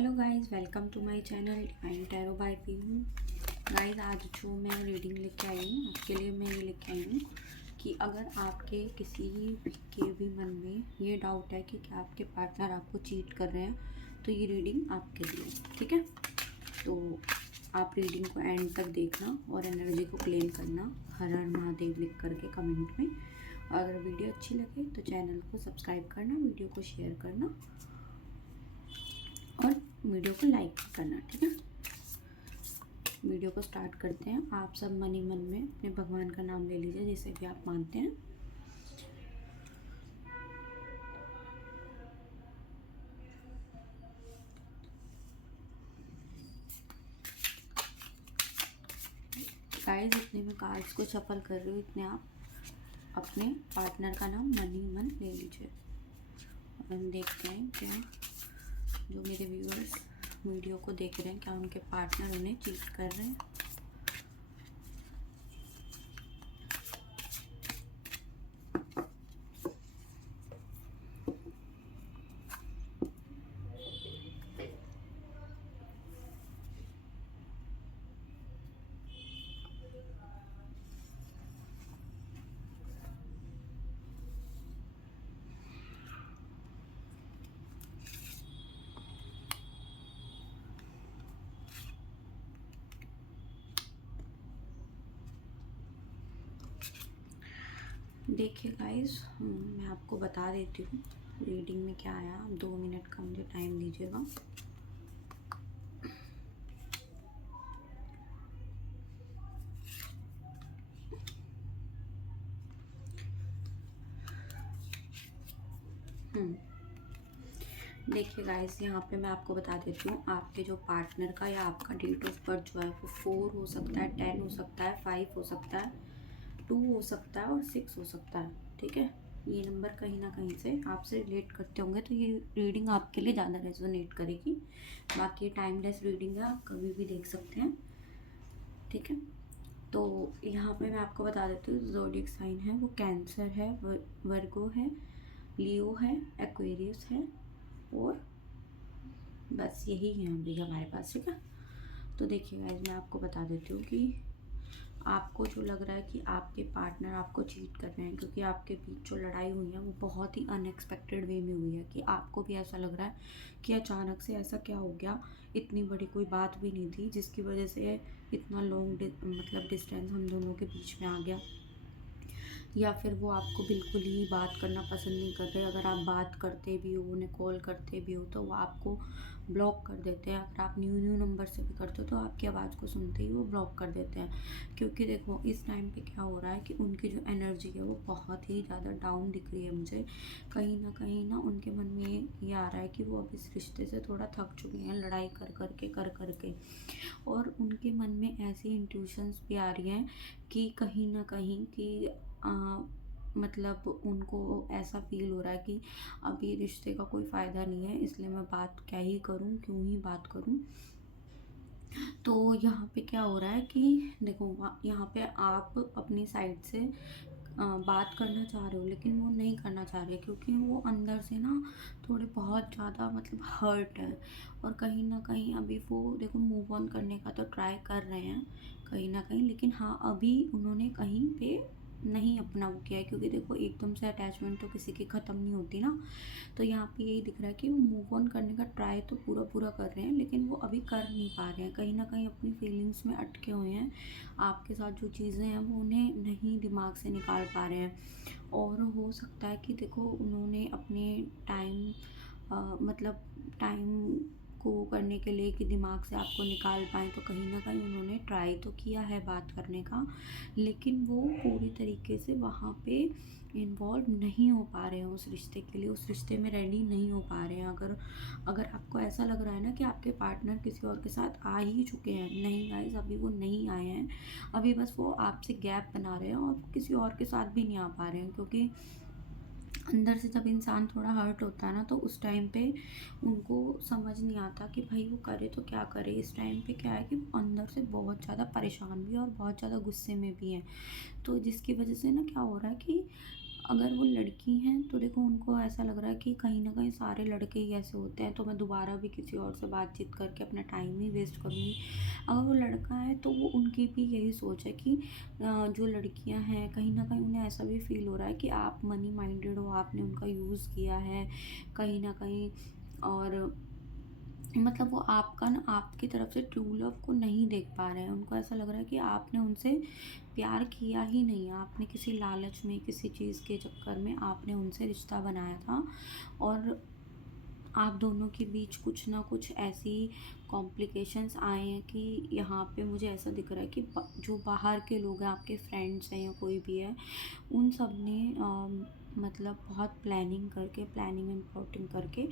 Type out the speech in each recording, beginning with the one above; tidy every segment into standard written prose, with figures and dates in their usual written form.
Hello guys, welcome to my channel divine tarot by Pihu. Guys, आज जो मैं reading लेके आई हूँ आपके लिए, मैं ये लेके आई हूँ कि अगर आपके किसी के भी मन में ये डाउट है कि क्या आपके पार्टनर आपको चीट कर रहे हैं, तो ये रीडिंग आपके लिए, ठीक है। तो आप रीडिंग को एंड तक देखना और एनर्जी को क्लेम करना, हर हर महादेव लिख करके कमेंट में। अगर वीडियो अच्छी लगे तो चैनल को सब्सक्राइब करना, वीडियो को शेयर करना और वीडियो को लाइक करना, ठीक है। वीडियो को स्टार्ट करते हैं। आप सब मन ही मन में अपने भगवान का नाम ले लीजिए, जिसे भी आप मानते हैं। गाइस, इतने में कार्ड्स को शफल कर रही हूँ, इतने आप अपने पार्टनर का नाम मन ही मन ले लीजिए और हम देखते हैं क्या जो मेरे व्यूअर्स वीडियो को देख रहे हैं, क्या उनके पार्टनर उन्हें चीट कर रहे हैं। देखिए गाइस, मैं आपको बता देती हूँ रीडिंग में क्या आया। आप 2 मिनट का मुझे टाइम दीजिएगा। देखिए गाइस, यहाँ पे मैं आपको बता देती हूँ, आपके जो पार्टनर का या आपका डेट ऑफ बर्थ जो है वो 4 हो सकता है, 10 हो सकता है, 5 हो सकता है, 2 हो सकता है और 6 हो सकता है, ठीक है। ये नंबर कहीं ना कहीं से आपसे रिलेट करते होंगे, तो ये रीडिंग आपके लिए ज़्यादा रेजोनेट करेगी। बाकी ये टाइमलेस रीडिंग है, आप कभी भी देख सकते हैं, ठीक है। तो यहाँ पे मैं आपको बता देती हूँ, ज़ोडिएक साइन है वो कैंसर है, वर्गो है, लियो है, एक्वेरियस है और बस यही है अभी हमारे पास, ठीक है। तो देखिए गाइस, मैं आपको बता देती हूँ कि आपको जो लग रहा है कि आपके पार्टनर आपको चीट कर रहे हैं, क्योंकि आपके बीच जो लड़ाई हुई है वो बहुत ही अनएक्सपेक्टेड वे में हुई है, कि आपको भी ऐसा लग रहा है कि अचानक से ऐसा क्या हो गया, इतनी बड़ी कोई बात भी नहीं थी जिसकी वजह से इतना लॉन्ग मतलब डिस्टेंस हम दोनों के बीच में आ गया। या फिर वो आपको बिल्कुल ही बात करना पसंद नहीं कर रहे। अगर आप बात करते भी हो, उन्हें कॉल करते भी हो, तो वो आपको ब्लॉक कर देते हैं। अगर आप न्यू नंबर से भी करते हो तो आपकी आवाज़ को सुनते ही वो ब्लॉक कर देते हैं। क्योंकि देखो, इस टाइम पे क्या हो रहा है कि उनकी जो एनर्जी है वो बहुत ही ज़्यादा डाउन दिख रही है मुझे। कहीं ना उनके मन में ये आ रहा है कि वो अब इस रिश्ते से थोड़ा थक चुके हैं, लड़ाई कर करके। और उनके मन में ऐसी इंट्यूशंस भी आ रही हैं कि कहीं ना कहीं कि मतलब उनको ऐसा फील हो रहा है कि अब ये रिश्ते का कोई फ़ायदा नहीं है, इसलिए मैं बात क्या ही करूं, क्यों ही बात करूं। तो यहाँ पे क्या हो रहा है कि देखो, यहाँ पे आप अपनी साइड से बात करना चाह रहे हो, लेकिन वो नहीं करना चाह रहे, क्योंकि वो अंदर से ना थोड़े बहुत ज़्यादा मतलब हर्ट है। और कहीं ना कहीं अभी वो देखो मूव ऑन करने का तो ट्राई कर रहे हैं कहीं ना कहीं, लेकिन हाँ, अभी उन्होंने कहीं पे नहीं अपना वो किया है, क्योंकि देखो एकदम से अटैचमेंट तो किसी की ख़त्म नहीं होती ना। तो यहाँ पे यही दिख रहा है कि वो मूव ऑन करने का ट्राई तो पूरा पूरा कर रहे हैं, लेकिन वो अभी कर नहीं पा रहे हैं, कहीं ना कहीं अपनी फीलिंग्स में अटके हुए हैं। आपके साथ जो चीज़ें हैं वो उन्हें नहीं दिमाग से निकाल पा रहे हैं। और हो सकता है कि देखो, उन्होंने अपने टाइम मतलब टाइम को करने के लिए कि दिमाग से आपको निकाल पाएँ, तो कहीं न कहीं उन्होंने ट्राई तो किया है बात करने का, लेकिन वो पूरी तरीके से वहाँ पे इन्वॉल्व नहीं हो पा रहे हैं उस रिश्ते के लिए, उस रिश्ते में रेडी नहीं हो पा रहे हैं। अगर अगर आपको ऐसा लग रहा है ना कि आपके पार्टनर किसी और के साथ आ ही चुके हैं, नहीं गाइज़, अभी वो नहीं आए हैं। अभी बस वो आपसे गैप बना रहे हैं और किसी और के साथ भी नहीं आ पा रहे हैं, क्योंकि अंदर से जब इंसान थोड़ा हर्ट होता है ना, तो उस टाइम पे उनको समझ नहीं आता कि भाई वो करे तो क्या करे। इस टाइम पे क्या है कि वो अंदर से बहुत ज़्यादा परेशान भी है और बहुत ज़्यादा गुस्से में भी है। तो जिसकी वजह से ना क्या हो रहा है कि अगर वो लड़की हैं तो देखो उनको ऐसा लग रहा है कि कहीं न कहीं सारे लड़के ही ऐसे होते हैं, तो मैं दोबारा भी किसी और से बातचीत करके अपना टाइम ही वेस्ट करूँगी। अगर वो लड़का है तो वो उनकी भी यही सोच है कि जो लड़कियाँ हैं कहीं न कहीं उन्हें ऐसा भी फ़ील हो रहा है कि आप मनी माइंडेड हो, आपने उनका यूज़ किया है कहीं न कहीं, और मतलब वो आपका ना आपकी तरफ से ट्रू लव को नहीं देख पा रहे हैं। उनको ऐसा लग रहा है कि आपने उनसे प्यार किया ही नहीं है। आपने किसी लालच में, किसी चीज़ के चक्कर में आपने उनसे रिश्ता बनाया था, और आप दोनों के बीच कुछ ना कुछ ऐसी कॉम्प्लिकेशंस आए हैं कि यहाँ पे मुझे ऐसा दिख रहा है कि जो बाहर के लोग हैं, आपके फ्रेंड्स हैं या कोई भी है, उन सब ने मतलब बहुत प्लानिंग एंड प्लॉटिंग करके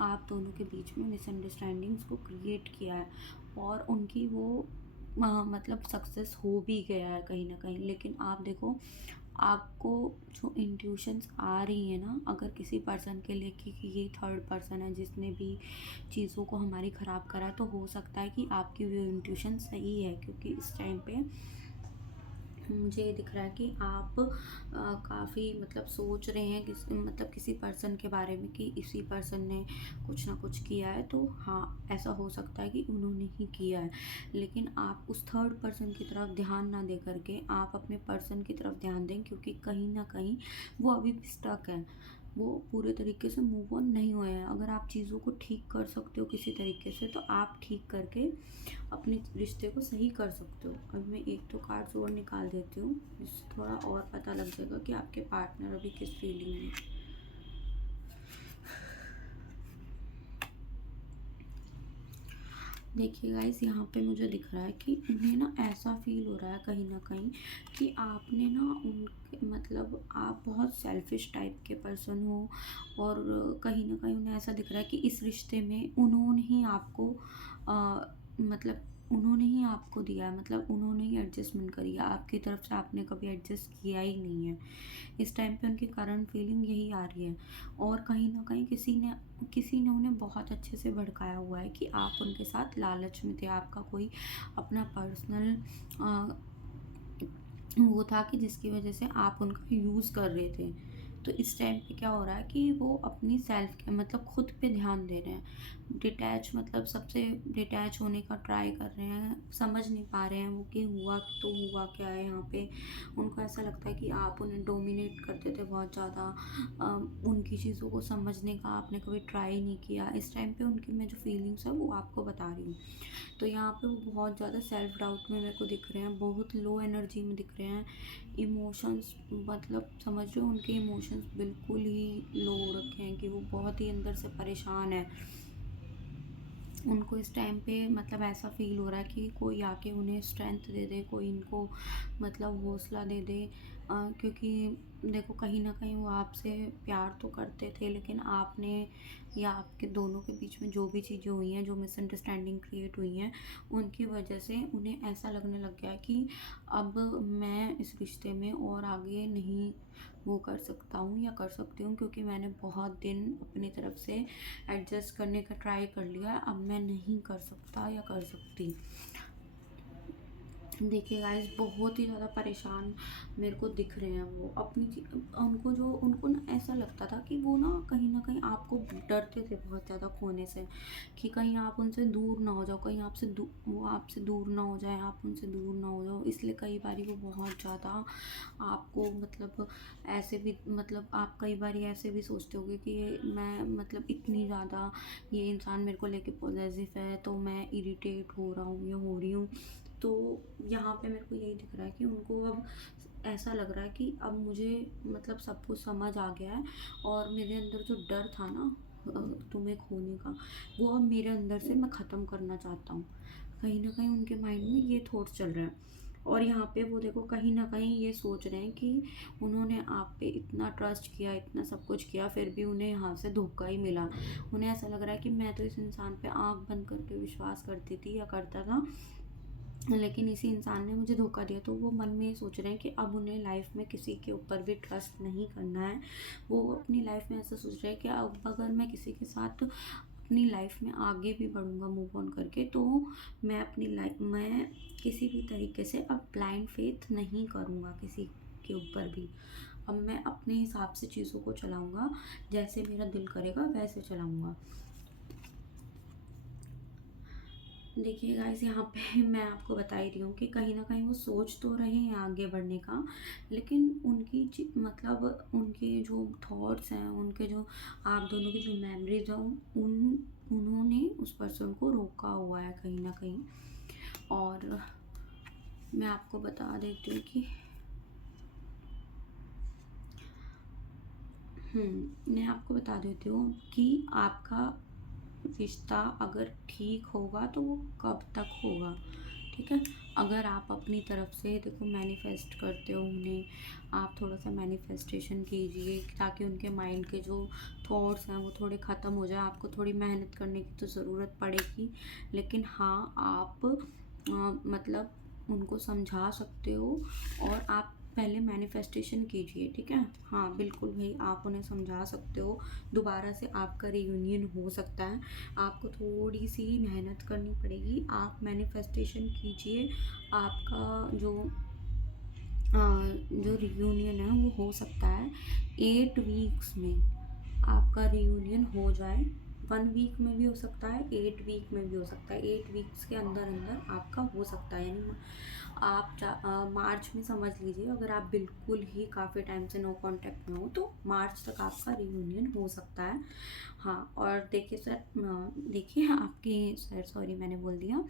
आप दोनों के बीच में मिसअंडरस्टैंडिंग्स को क्रिएट किया है, और उनकी वो मतलब सक्सेस हो भी गया है कहीं न कहीं। लेकिन आप देखो, आपको जो इंट्यूशंस आ रही हैं ना, अगर किसी पर्सन के लिए कि ये थर्ड पर्सन है जिसने भी चीज़ों को हमारी ख़राब करा, तो हो सकता है कि आपकी वो इंट्यूशन सही है, क्योंकि इस टाइम पे मुझे ये दिख रहा है कि आप काफ़ी मतलब सोच रहे हैं मतलब किसी पर्सन के बारे में कि इसी पर्सन ने कुछ ना कुछ किया है, तो हाँ, ऐसा हो सकता है कि उन्होंने ही किया है। लेकिन आप उस थर्ड पर्सन की तरफ ध्यान ना दे करके आप अपने पर्सन की तरफ ध्यान दें, क्योंकि कहीं न कहीं वो अभी भी स्टक है। वो पूरे तरीके से मूव ऑन नहीं हुए हैं। अगर आप चीज़ों को ठीक कर सकते हो किसी तरीके से, तो आप ठीक करके अपने रिश्ते को सही कर सकते हो। अब मैं एक तो कार्ड्स और निकाल देती हूँ, जिससे थोड़ा और पता लग जाएगा कि आपके पार्टनर अभी किस फीलिंग में है। देखिए गाइस, यहाँ पे मुझे दिख रहा है कि उन्हें ना ऐसा फ़ील हो रहा है कहीं न कहीं कि आपने ना मतलब आप बहुत सेल्फ़िश टाइप के पर्सन हो, और कहीं न कहीं उन्हें ऐसा दिख रहा है कि इस रिश्ते में मतलब उन्होंने ही आपको दिया है, मतलब उन्होंने ही एडजस्टमेंट करी है, आपकी तरफ से आपने कभी एडजस्ट किया ही नहीं है। इस टाइम पे उनकी करंट फीलिंग यही आ रही है, और कहीं न कहीं किसी ने उन्हें बहुत अच्छे से भड़काया हुआ है कि आप उनके साथ लालच में थे। आपका कोई अपना पर्सनल अ, वो था कि जिसकी वजह से आप उनका यूज़ कर रहे थे। तो इस टाइम पे क्या हो रहा है कि वो अपनी सेल्फ के मतलब खुद पे ध्यान दे रहे हैं। डिटैच मतलब सबसे डिटैच होने का ट्राई कर रहे हैं, समझ नहीं पा रहे हैं वो कि हुआ तो हुआ क्या है यहाँ पे। उनको ऐसा लगता है कि आप उन्हें डोमिनेट करते थे बहुत ज़्यादा। उनकी चीज़ों को समझने का आपने कभी ट्राई नहीं किया। इस टाइम पे उनकी मैं जो फीलिंग्स है वो आपको बता रही हूँ। तो यहाँ पे वो बहुत ज़्यादा सेल्फ डाउट में मेरे को दिख रहे हैं, बहुत लो एनर्जी में दिख रहे हैं। इमोशंस मतलब समझ रहे हो, उनके इमोशंस बिल्कुल ही लो हो रखे हैं कि वो बहुत ही अंदर से परेशान है। उनको इस टाइम पे मतलब ऐसा फ़ील हो रहा है कि कोई आके उन्हें स्ट्रेंथ दे दे, कोई इनको मतलब हौसला दे दे। क्योंकि देखो कहीं न कहीं वो आपसे प्यार तो करते थे, लेकिन आपने या आपके दोनों के बीच में जो भी चीज़ें हुई हैं, जो मिसअंडरस्टैंडिंग क्रिएट हुई हैं, उनकी वजह से उन्हें ऐसा लगने लग गया है कि अब मैं इस रिश्ते में और आगे नहीं वो कर सकता हूँ या कर सकती हूँ, क्योंकि मैंने बहुत दिन अपनी तरफ से एडजस्ट करने का ट्राई कर लिया, अब मैं नहीं कर सकता या कर सकती। देखिए गाइस, बहुत ही ज़्यादा परेशान मेरे को दिख रहे हैं वो अपनी उनको ना ऐसा लगता था कि वो ना कहीं न कहीं आपको डरते थे बहुत ज़्यादा खोने से, कि कहीं आप उनसे दूर ना हो जाओ, कहीं वो आपसे दूर ना हो जाएँ, आप उनसे दूर ना हो जाओ। इसलिए कई बारी वो बहुत ज़्यादा आपको मतलब ऐसे भी मतलब आप कई बारी ऐसे भी सोचते होंगे कि मैं मतलब इतनी ज़्यादा ये इंसान मेरे को लेके पॉसेसिव है, तो मैं इरिटेट हो रहा हूँ या हो रही हूँ। तो यहाँ पे मेरे को यही दिख रहा है कि उनको अब ऐसा लग रहा है कि अब मुझे मतलब सब कुछ समझ आ गया है, और मेरे अंदर जो डर था ना तुम्हें खोने का, वो अब मेरे अंदर से मैं ख़त्म करना चाहता हूँ। कहीं न कहीं उनके माइंड में ये थॉट्स चल रहे हैं, और यहाँ पे वो देखो कहीं न कहीं ये सोच रहे हैं कि उन्होंने आप पे इतना ट्रस्ट किया, इतना सब कुछ किया, फिर भी उन्हें यहाँ से धोखा ही मिला। उन्हें ऐसा लग रहा है कि मैं तो इस इंसान पे आँख बंद करके विश्वास करती थी या करता था, लेकिन इसी इंसान ने मुझे धोखा दिया। तो वो मन में ये सोच रहे हैं कि अब उन्हें लाइफ में किसी के ऊपर भी ट्रस्ट नहीं करना है। वो अपनी लाइफ में ऐसा सोच रहे हैं कि अब अगर मैं किसी के साथ अपनी लाइफ में आगे भी बढ़ूँगा मूव ऑन करके, तो मैं किसी भी तरीके से अब ब्लाइंड फेथ नहीं करूँगा किसी के ऊपर भी। अब मैं अपने हिसाब से चीज़ों को चलाऊँगा, जैसे मेरा दिल करेगा वैसे चलाऊँगा। देखिए गाइस, यहाँ पे मैं आपको बता ही रही हूँ कि कहीं न कहीं वो सोच तो रहे हैं आगे बढ़ने का, लेकिन उनकी मतलब उनके जो थॉट्स हैं, उनके जो आप दोनों की जो मेमोरीज़ हैं, उन्होंने उस पर्सन को रोका हुआ है कहीं न कहीं। और मैं आपको बता देती हूँ कि मैं आपको बता देती हूँ कि आपका रिश्ता अगर ठीक होगा तो वो कब तक होगा, ठीक है? अगर आप अपनी तरफ से देखो मैनिफेस्ट करते हो उन्हें, आप थोड़ा-सा मैनिफेस्टेशन कीजिए ताकि उनके माइंड के जो थॉट्स हैं वो थोड़े ख़त्म हो जाएँ। आपको थोड़ी मेहनत करने की तो ज़रूरत पड़ेगी, लेकिन हाँ, आप मतलब उनको समझा सकते हो और आप पहले मैनिफेस्टेशन कीजिए, ठीक है? हाँ, बिल्कुल भई आप उन्हें समझा सकते हो, दोबारा से आपका रियूनियन हो सकता है। आपको थोड़ी-सी मेहनत करनी पड़ेगी, आप मैनिफेस्टेशन कीजिए, आपका जो रियूनियन है वो हो सकता है 8 वीक्स में आपका रियूनियन हो जाए। 1 वीक में भी हो सकता है, 8 वीक में भी हो सकता है। 8 वीक्स के अंदर-अंदर आपका हो सकता है, यानी आप मार्च में समझ लीजिए, अगर आप बिल्कुल ही काफ़ी टाइम से नो कॉन्टैक्ट में हो तो मार्च तक आपका रियूनियन हो सकता है। हाँ, और देखिए सर, देखिए आपकी सर सॉरी मैंने बोल दिया,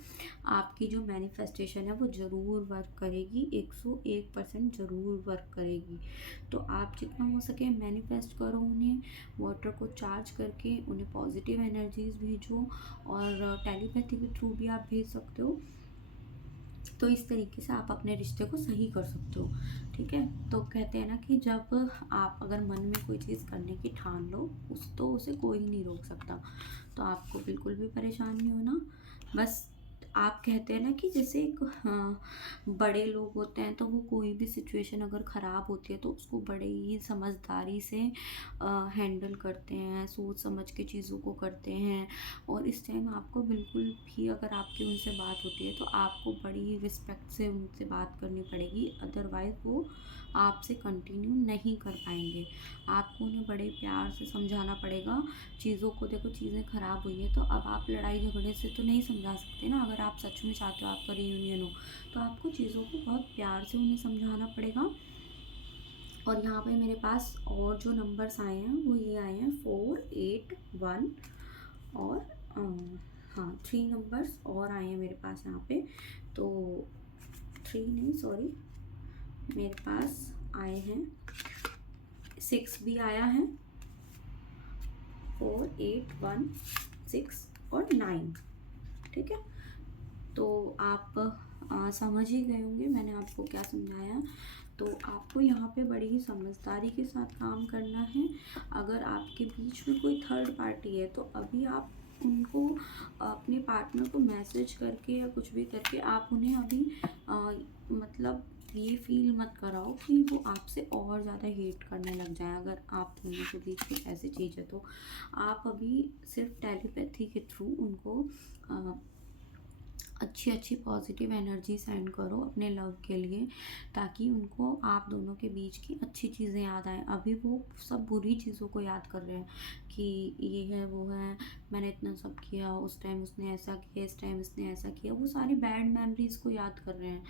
आपकी जो मैनिफेस्टेशन है वो ज़रूर वर्क करेगी, 101% ज़रूर वर्क करेगी। तो आप जितना हो सके मैनिफेस्ट करो उन्हें, वाटर को चार्ज करके उन्हें पॉजिटिव एनर्जीज भेजो, और टेलीपैथी के थ्रू भी आप भेज सकते हो। तो इस तरीके से आप अपने रिश्ते को सही कर सकते हो, ठीक है? तो कहते हैं ना कि जब आप अगर मन में कोई चीज़ करने की ठान लो, उसे कोई नहीं रोक सकता। तो आपको बिल्कुल भी परेशान नहीं होना। बस आप कहते हैं ना कि जैसे एक बड़े लोग होते हैं तो वो कोई भी सिचुएशन अगर ख़राब होती है तो उसको बड़े ही समझदारी से हैंडल करते हैं, सोच समझ के चीज़ों को करते हैं। और इस टाइम आपको बिल्कुल भी अगर आपकी उनसे बात होती है तो आपको बड़ी रिस्पेक्ट से उनसे बात करनी पड़ेगी, अदरवाइज़ वो आपसे कंटिन्यू नहीं कर पाएँगे। आपको उन्हें बड़े प्यार से समझाना पड़ेगा चीज़ों को। देखो, चीज़ें ख़राब हुई हैं तो अब आप लड़ाई झगड़े से तो नहीं समझा सकते ना। अगर आप सच में चाहते हो आपका रियूनियन हो तो आपको चीज़ों को बहुत प्यार से उन्हें समझाना पड़ेगा। और यहाँ पे मेरे पास और जो नंबर्स आए हैं वो ये आए हैं 481, और हाँ 3 नंबर्स और आए हैं मेरे पास यहाँ पे। तो 3 नहीं, सॉरी, मेरे पास आए हैं 6 भी आया है, 4, 8, 1, 6 और 9, ठीक है? तो आप समझ ही गए होंगे मैंने आपको क्या समझाया। तो आपको यहाँ पे बड़ी ही समझदारी के साथ काम करना है। अगर आपके बीच में कोई थर्ड पार्टी है तो अभी आप उनको, अपने पार्टनर को मैसेज करके या कुछ भी करके आप उन्हें अभी मतलब ये फील मत कराओ कि वो आपसे और ज़्यादा हेट करने लग जाए। अगर आप दोनों के बीच कुछ ऐसी चीज़ है तो आप अभी सिर्फ टेलीपैथी के थ्रू उनको अच्छी अच्छी पॉजिटिव एनर्जी सेंड करो अपने लव के लिए, ताकि उनको आप दोनों के बीच की अच्छी चीज़ें याद आएँ। अभी वो सब बुरी चीज़ों को याद कर रहे हैं कि ये है, वो है, मैंने इतना सब किया, उस टाइम उसने ऐसा किया, इस टाइम इसने ऐसा किया। वो सारी बैड मेमोरीज़ को याद कर रहे हैं।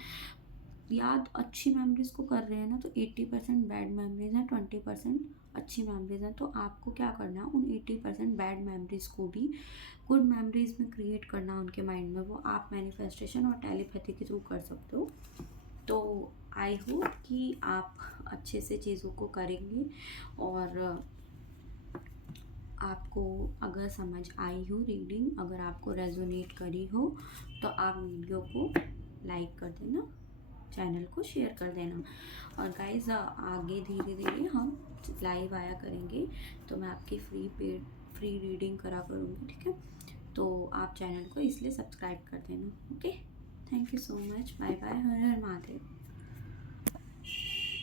याद अच्छी मेमोरीज़ को कर रहे हैं ना, तो 80% बैड मेमोरीज़ हैं, 20% अच्छी मेमोरीज़ हैं। तो आपको क्या करना है, उन 80% बैड मेमोरीज़ को भी गुड मेमोरीज़ में क्रिएट करना उनके माइंड में। वो आप मैनिफेस्टेशन और टेलीपैथी के थ्रू कर सकते हो। तो आई होप कि आप अच्छे से चीज़ों को करेंगे, और आपको अगर समझ आई हो रीडिंग, अगर आपको रेजोनेट करी हो, तो आप वीडियो को लाइक कर देना, चैनल को शेयर कर देना। और गाइज़, आगे धीरे धीरे हम लाइव आया करेंगे, तो मैं आपकी फ्री रीडिंग करा करूँगी, ठीक है? तो आप चैनल को इसलिए सब्सक्राइब कर देना, okay? Thank you so much, bye bye, हर हर महादेव।